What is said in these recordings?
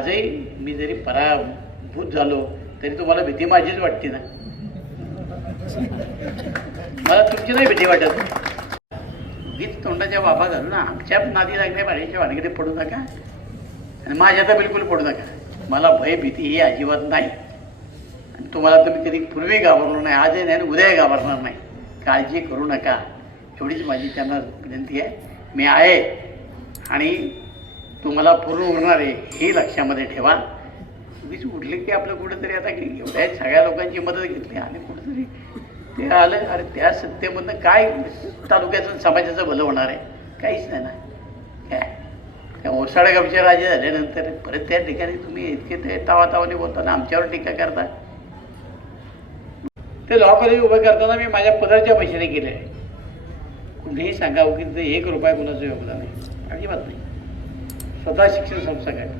आजही मी जरी पराभूत झालो तरी तुम्हाला भीती माझीच वाटते ना? मला तुमची नाही भीती वाटत. उगीच तोंडाच्या बाबा झालो ना आमच्या नादी लागल्या पाण्याच्या वानगडे पडू नका. आणि माझ्या तर बिलकुल पडू नका. मला भय भीती ही अजिबात नाही. आणि तुम्हाला तुम्ही कधी पूर्वी घाबरलो नाही आजही नाही आणि उद्याही घाबरणार नाही. काळजी करू नका. एवढीच माझी त्यांना विनंती आहे. मी आहे आणि तुम्हाला पूर्ण उरणार आहे हे लक्षामध्ये ठेवा. उगीच उठले की आपलं कुठंतरी आता की एवढ्या सगळ्या लोकांची मदत घेतली आणि कुठंतरी ते आलं अरे त्या सत्तेमधनं काय तालुक्याचं समाजाचं भलं होणार आहे? काहीच नाही ना. काय? त्या ओसाडगावचे राजे झाल्यानंतर परत त्या ठिकाणी तुम्ही इतके ते तावातावाने बोलताना आमच्यावर टीका करता? ते लॉ कॉलेज उभं करताना मी माझ्या पदाच्या पैशाने केले आहे कुठेही सांगा की ते एक रुपया कुणाचं योगदान आहे अजिबात नाही. स्वतः शिक्षण संस्था काढली.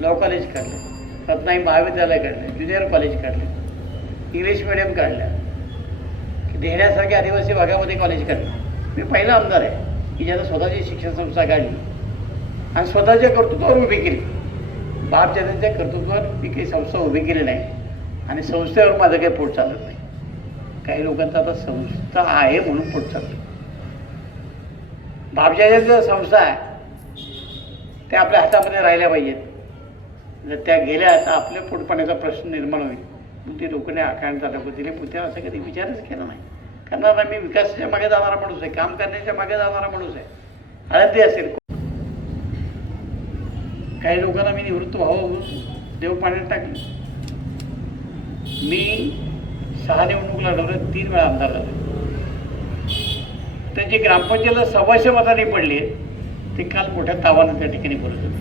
लॉ कॉलेज काढले. रत्नाई महाविद्यालय काढले. ज्युनियर कॉलेज काढले. इंग्लिश मिडियम काढल्या. देण्यासारख्या आदिवासी भागामध्ये कॉलेज काढलं. मी पहिला आमदार आहे. की ज्यानं स्वतःची शिक्षण संस्था काढली. आणि स्वतःच्या कर्तृत्वावर उभी केली. बाप जनतेच्या कर्तृत्वावर मी काही संस्था उभी केली नाही. आणि संस्थेवर माझं काही पोट चालत नाही. काही लोकांचं आता संस्था आहे म्हणून पोट चालतं. बापजाच्या संस्था आहे त्या आपल्या हातामध्ये राहिल्या पाहिजेत. जर त्या गेल्या तर आपल्या पोटपाण्याचा प्रश्न निर्माण होईल. मग ते लोकांनी आकांड झालं दिले. पुत्या असं कधी विचारच केला नाही. कारण नाही. मी विकासाच्या मागे जाणारा माणूस आहे. काम करण्याच्या मागे जाणारा माणूस आहे. आनंदी असेल काही लोकांना मी निवृत्त व्हावं म्हणून देव पाण्यात टाकले. मी सहा निवडणूक लढवलं. तीन वेळा आमदार झालो. त्यांची ग्रामपंचायतला सव्वाशे मतांनी पडली ते काल मोठ्या तावानं त्या ठिकाणी बोलत होते.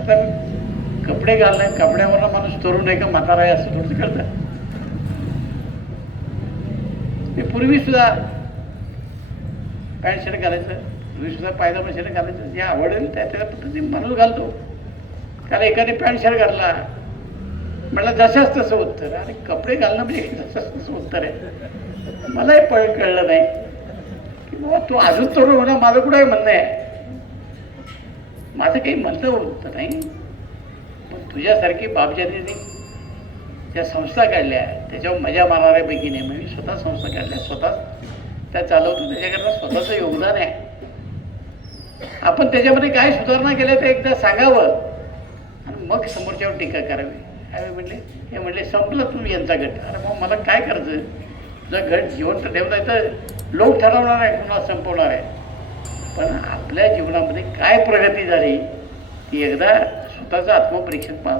आता कपडे घालणे कपड्यावरनं माणूस तरुण आहे का म्हातारा आहे असं थोडंसं कळतं. ते पूर्वी सुद्धा पॅन्ट शर्ट घालायचं पूर्वी सुद्धा पायजामा शर्ट घालायचं जे आवडेल त्या त्या पद्धतीने माणूस घालतो. कारण एकाने पॅन्ट शर्ट घातला म्हटलं जशाच तसं उत्तर. अरे कपडे घालणं म्हणजे जशाच तसं उत्तर आहे. मलाही पळ कळलं नाही. हो तू अजून तरुण होणं माझं कुठं म्हणणं आहे? माझं काही म्हणणं होतं नाही. पण तुझ्यासारखी बापजातीने ज्या संस्था काढल्या त्याच्यावर मजा मारणाऱ्यापैकी नाही. म्हणजे स्वतः संस्था काढल्या स्वतः त्या चालवतो. त्याच्याकरता स्वतःचं योगदान आहे. आपण त्याच्यामध्ये काय सुधारणा केल्या ते एकदा सांगावं. आणि मग समोरच्यावर टीका करावी. काय म्हणले हे म्हणले संपलं तुम्ही यांचा गट. अरे मग मला काय करायचं? जर घर जिवंत ठेवता आहे तर लोक ठरवणार आहे कुणाला संपवणार आहे. पण आपल्या जीवनामध्ये काय प्रगती झाली ती एकदा स्वतःचं आत्मपरीक्षण पाहा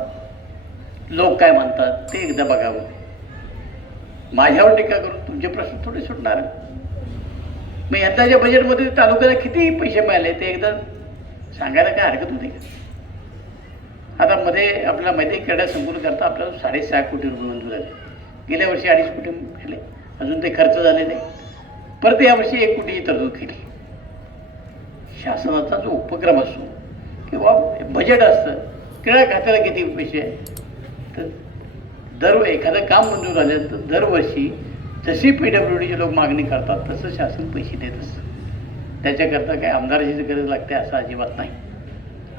लोक काय म्हणतात ते एकदा बघावं. माझ्यावर टीका करून तुमचे प्रश्न थोडे सुटणार. मग यंदाच्या बजेटमध्ये तालुक्याला किती पैसे मिळाले ते एकदा सांगायला काय हरकत होती का? आता मध्ये आपल्याला माहिती क्रीडा संकुल करता आपल्याला साडेसहा कोटी रुपये मंजूर झाले. गेल्या वर्षी अडीच कोटी मिळाले. अजून ते खर्च झाले नाही. परत यावर्षी एक कोटीची तरतूद केली. शासनाचा जो उपक्रम असतो किंवा बजेट असतं क्रीडा खात्याला किती पैसे आहे तर दर एखादं काम मंजूर झालं तर दरवर्षी जशी पी डब्ल्यू डीचे लोक मागणी करतात तसं शासन पैसे देत असतं. त्याच्याकरता काय आमदाराची गरज लागते असं अजिबात नाही.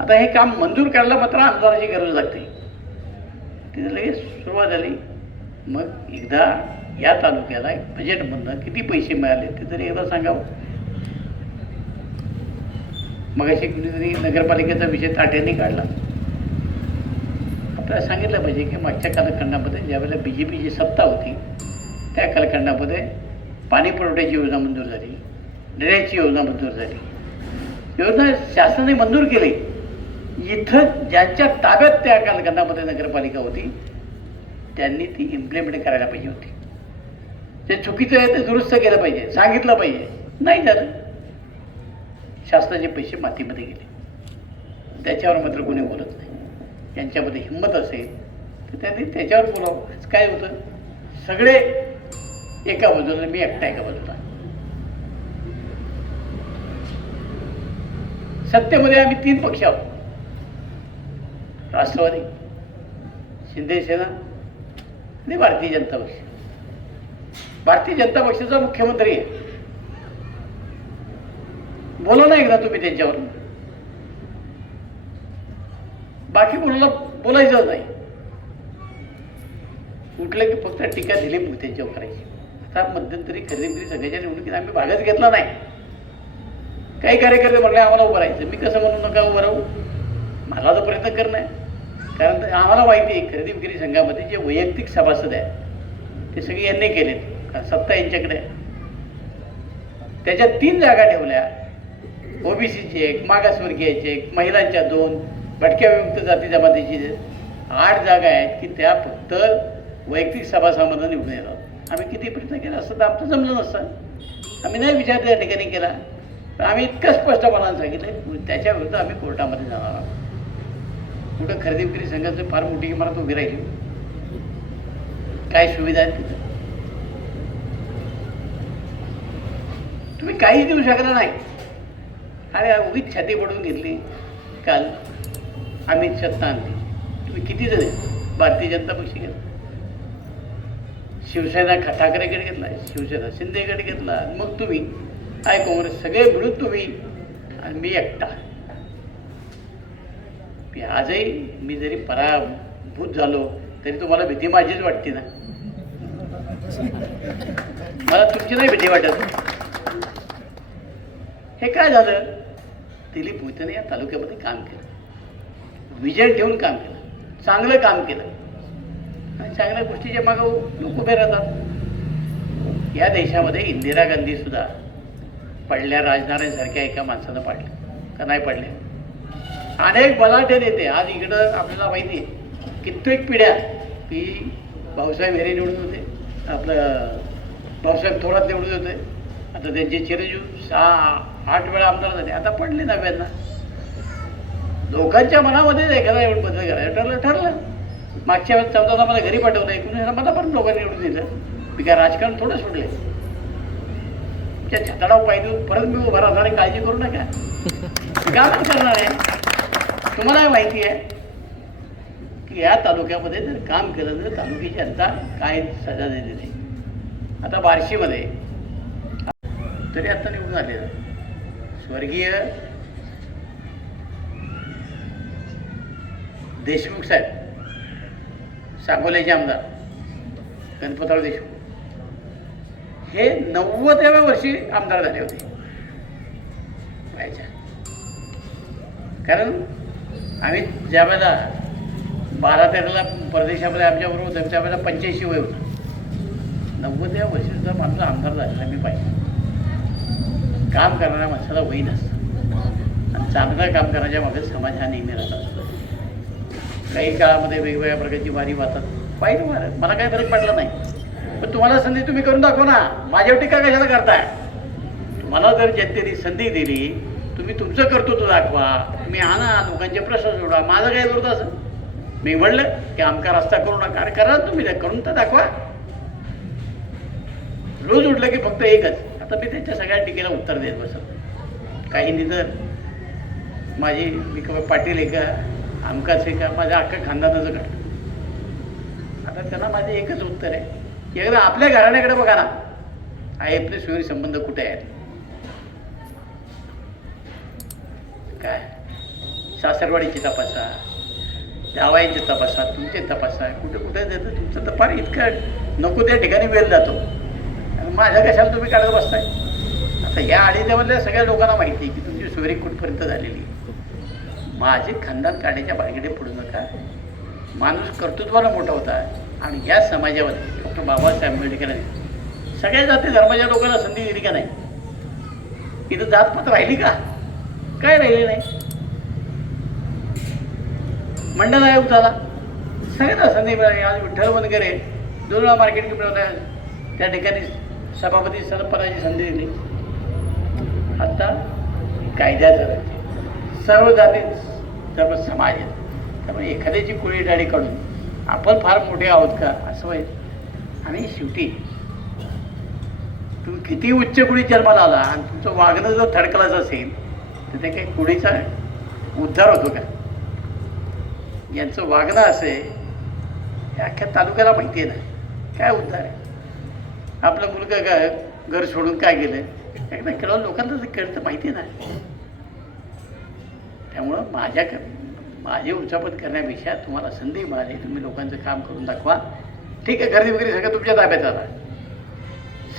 आता हे काम मंजूर करायला मात्र आमदाराची गरज लागते. तिथे लगेच सुरुवात झाली. मग एकदा या तालुक्याला बजेटमधनं किती पैसे मिळाले ते तरी एकदा सांगावं. मग अशी कुणीतरी नगरपालिकेचा विषय ताट्याने काढला. आपल्याला सांगितलं पाहिजे की मागच्या कालखंडामध्ये ज्यावेळेला बी जे पीची सत्ता होती त्या कालखंडामध्ये पाणी पुरवठ्याची योजना मंजूर झाली ड्रेनेजची योजना मंजूर झाली. योजना शासनाने मंजूर केली. इथं ज्यांच्या ताब्यात त्या कालखंडामध्ये नगरपालिका होती त्यांनी ती इम्प्लिमेंट करायला पाहिजे होती. जे चुकीचं आहे ते दुरुस्त केलं पाहिजे सांगितलं पाहिजे. नाही झालं. शासनाचे पैसे मातीमध्ये गेले. त्याच्यावर मात्र कोणी बोलत नाही. यांच्यामध्ये हिंमत असेल तर त्यांनी त्याच्यावर बोलावं. काय होतं? सगळे एका बाजूला मी एकटा एका बाजूला. सत्तेमध्ये आम्ही तीन पक्ष आहोत. राष्ट्रवादी शिंदे सेना आणि भारतीय जनता पक्ष. भारतीय जनता पक्षाचा मुख्यमंत्री आहे. बोला ना एकदा तुम्ही त्यांच्यावर बाकी कोणाला बोलायचं नाही. कुठलं की फक्त टीका दिली त्यांच्यावर करायची. आता मध्यंतरी खरेदी विक्री संघाच्या निवडणुकीत आम्ही भागच घेतला नाही. काही कार्यकर्ते म्हणले आम्हाला उभं राहायचं. मी कसं म्हणू नका उभं राहू? मला तर प्रयत्न करणं आहे. कारण आम्हाला माहिती आहे खरेदी विक्री संघामध्ये जे वैयक्तिक सभासद आहे ते सगळे यांनी केलेत. सत्ता यांच्याकडे. त्याच्या त्याच्यात तीन जागा ठेवल्या. ओबीसीची एक मागासवर्गीयाची एक महिलांच्या दोन भटक्या विमुक्त जाती जमातीची आठ जागा आहेत की त्या फक्त वैयक्तिक सभासदांमधून निवडून येतात आम्ही किती प्रयत्न केला असतं तर आमचं जमलं नसतं. आम्ही नाही विचार त्या ठिकाणी केला. पण आम्ही इतकं स्पष्टपणाने सांगितलं त्याच्या विरुद्ध आम्ही कोर्टामध्ये जाणार आहोत. कुठं खरेदी विक्री संघाचं फार मोठी इमारत उभी राहिली. काय सुविधा आहेत तिथं? तुम्ही काहीच देऊ शकलं नाही. अरे उगीच छाती पडून घेतली. काल अमित सत्ता आणली. तुम्ही किती जण भारतीय जनता पक्ष घेतला. शिवसेना ठाकरेकडे घेतला शिवसेना शिंदेकडे घेतला. मग तुम्ही आय काँग्रेस सगळे मिळून तुम्ही आणि मी एकटा. मी आजही मी जरी पराभूत झालो तरी तुम्हाला भीती माझीच वाटते ना? मला तुमची नाही भीती वाटत. हे काय झालं? दिलीप मोहितेने या तालुक्यामध्ये काम केलं. विजय ठेवून काम केलं. चांगलं काम केलं. आणि चांगल्या गोष्टीच्या मागं लोक उभे राहतात. या देशामध्ये इंदिरा गांधी सुद्धा पडल्या राजनारायणसारख्या एका माणसानं पाडल्या. का नाही पडल्या? अनेक बलाढ्य नेते आज इकडं आपल्याला माहिती आहे कित्येक पिढ्या की भाऊसाहेब हेरे निवडून होते. आपलं भाऊसाहेब थोरात निवडून होते. आता त्यांचे चिरंजीव सहा आठ वेळा आमदार झाले. आता पडले नव्यांना. लोकांच्या मनामध्ये एखादा एवढं बदल करायला? ठरलं ठरलं. मागच्या वेळेस चौदा मला घरी पाठवलं एकूण मला पण लोकांनी निवडून दिलं. मी काय राजकारण थोडं सोडले त्या छताडाव पाहिजे परत मी उभा राहणार आहे, काळजी करू नका. कामच करणार आहे. तुम्हाला माहिती आहे की या तालुक्यामध्ये जर काम केलं तर तालुक्याची जनता काय सजा देते नाही. आता बार्शीमध्ये. तरी आता निवडून आलेलं. स्वर्गीय देशमुख साहेब सांगोल्याचे आमदार गणपतराव देशमुख. हे नव्वदाव्या वर्षी आमदार झाले होते. पाहिजे. कारण आम्ही ज्या वेळेला बारा तेराला परदेशामध्ये आमच्याबरोबर त्यांच्या वेळेला पंच्याऐंशी वय होतं. नव्वदव्या वर्षी सुद्धा माणूस आमदार झालेला मी पाहिजे. काम करणाऱ्या माणसाला वही नसतं. आणि चांगलं काम करण्याच्या मागे समाज हा नेहमी राहत असतो. काही काळामध्ये वेगवेगळ्या प्रकारची वारी वाहतात. वाईट वारत मला काही फरक पडला नाही. पण तुम्हाला संधी तुम्ही करून दाखवा ना. माझ्यावर टीका कशाला करताय? तुम्हाला जर जनतेने संधी दिली तुम्ही तुमचं कर्तृत्व दाखवा. तुम्ही आणा लोकांचे प्रश्न सोडवा. माझं काय विरोध असं मी म्हणलं की आमका रस्ता करू नका. करा तुम्ही. करून तर दाखवा. रोज उठलं की फक्त एकच. तर मी त्यांच्या सगळ्या टीकेला उत्तर देत बसत काहींनी तर माझी मी का पाटील आहे का आमकाच आहे का माझ्या अख्खा खानदानाचं काढलं आता त्यांना माझे एकच उत्तर आहे की एकदा आपल्या घराण्याकडे बघा ना आई आपले सोयी संबंध कुठे आहेत? काय? सासरवाडीची तपासा जावाईचे तपासा तुमचे तपासा कुठे कुठे देतं? तुमचं तर फार इतकं नको त्या ठिकाणी वेळ जातो. माझ्या कशाला तुम्ही काढत बसताय? आता या आडीदेवातल्या सगळ्या लोकांना माहिती आहे की तुमची सोयरी कुठपर्यंत झालेली माझे खानदान काढायच्या बाळगडे पडू नका. माणूस कर्तृत्वाला मोठा होता आणि या समाजामध्ये डॉक्टर बाबासाहेब आंबेडकरांनी सगळ्या जाती धर्माच्या लोकांना संधी दिली का नाही? इथं जातपात राहिली का? काय राहिली नाही? मंडळ आयोग झाला. सगळ्यांना संधी मिळाली. आज विठ्ठल वनकरे दोन मार्केट कमिटी त्या ठिकाणी सभापती सरपदाची संधी दिली. आता कायद्याचं राज्य सर्व जाती सर्व समाज आहेत. त्यामुळे एखाद्याची कुळी डाळी काढून आपण फार मोठे आहोत का? असं व्हायचं आणि शेवटी तुम्ही किती उच्च कुळी जन्माला आला आणि तुमचं वागणं जर थडकलाच असेल तर ते काही कुळीचा उद्धार होतो का? यांचं वागणं असं आहे. हे अख्ख्या तालुक्याला माहिती आहे ना. काय उद्धार आहे? आपलं मुलगा काय घर सोडून काय गेलं एकदा केलं लोकांना ते कळतं माहिती आहे ना. त्यामुळं माझ्या क- माझी उचापत करण्यापेक्षा तुम्हाला संधी मिळाली तुम्ही लोकांचं काम करून दाखवा. ठीक आहे गर्दी वगैरे सगळं तुमच्या ताब्यात आला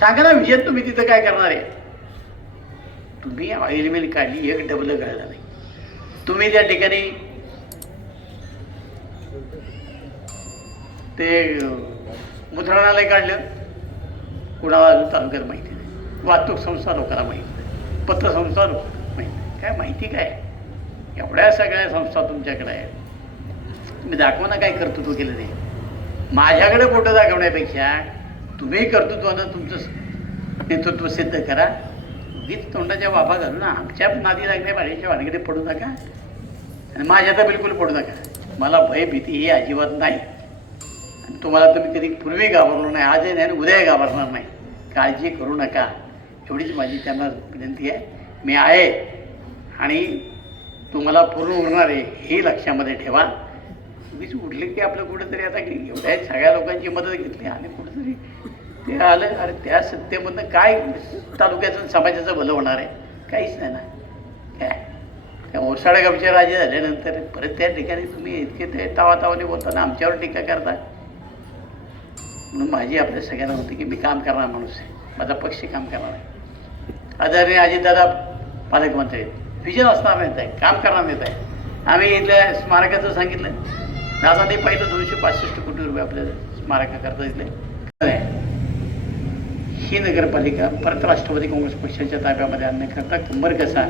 सांगा ना विजय तुम्ही तिथं काय करणार आहे? तुम्ही ऑइलमेल काढली एक डबल कळलं नाही. तुम्ही त्या ठिकाणी ते मुद्रणालय काढलं. कुणाला अजून तालुक्यात माहिती नाही. वाहतूक संस्था लोकांना माहिती नाही. पत्रसंस्था लोक माहिती नाही. काय माहिती काय? एवढ्या सगळ्या संस्था तुमच्याकडे आहेत. तुम्ही दाखवा ना काय कर्तृत्व केलं नाही माझ्याकडे फोटो दाखवण्यापेक्षा तुम्ही कर्तृत्वानं तुमचं नेतृत्व सिद्ध करा. उगीच तोंडाच्या वाफा घालून ना आमच्या नादी लागल्या पाण्याच्या वाणीकडे पडू नका. आणि माझ्या तर बिलकुल पडू नका. मला भय भीती ही अजिबात नाही. आणि तुम्हाला तुम्ही कधी पूर्वी घाबरलो नाही. आजही नाही आणि उद्याही घाबरणार नाही. काळजी करू नका. एवढीच माझी त्यांना विनंती आहे. मी आहे आणि तुम्हाला पूर्ण उरणार आहे हे लक्षामध्ये ठेवा. तुम्हीच उठले की आपलं कुठंतरी आता की एवढ्या सगळ्या लोकांची मदत घेतली आणि कुठंतरी ते आलं. अरे त्या सत्तेमधनं काय तालुक्याचं समाजाचं भलं होणार आहे? काहीच नाही ना. काय? त्या ओसाडा गावचे राजे झाल्यानंतर परत त्या ठिकाणी तुम्ही इतके ते तावातावाने बोलताना आमच्यावर टीका करता. म्हणून माझी आपल्या सगळ्यांना होती की मी काम करणार माणूस आहे. माझा पक्ष काम करणार आहे. आदरणीय अजितदादा पालकमंत्री आहेत विजन असणार नेता आहे काम करणार नेता आहे. आम्ही इथल्या स्मारकाचं सांगितलं. दादाने पाहिलं दोनशे पासष्ट कोटी रुपये आपल्या स्मारकाकरता इथले आहे. ही नगरपालिका परत राष्ट्रवादी काँग्रेस पक्षाच्या ताब्यामध्ये आणण्याकरता कंबर कसा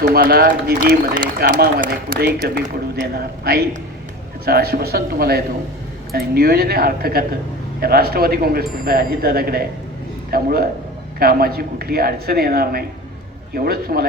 तुम्हाला निधीमध्ये कामामध्ये कुठेही कमी पडू देणार नाही. याचं आश्वासन तुम्हाला येतो. आणि नियोजन हे राष्ट्रवादी काँग्रेस पक्ष अजितदादाकडे आहे. त्यामुळं कामाची कुठली अडचण येणार नाही. एवढंच तुम्हाला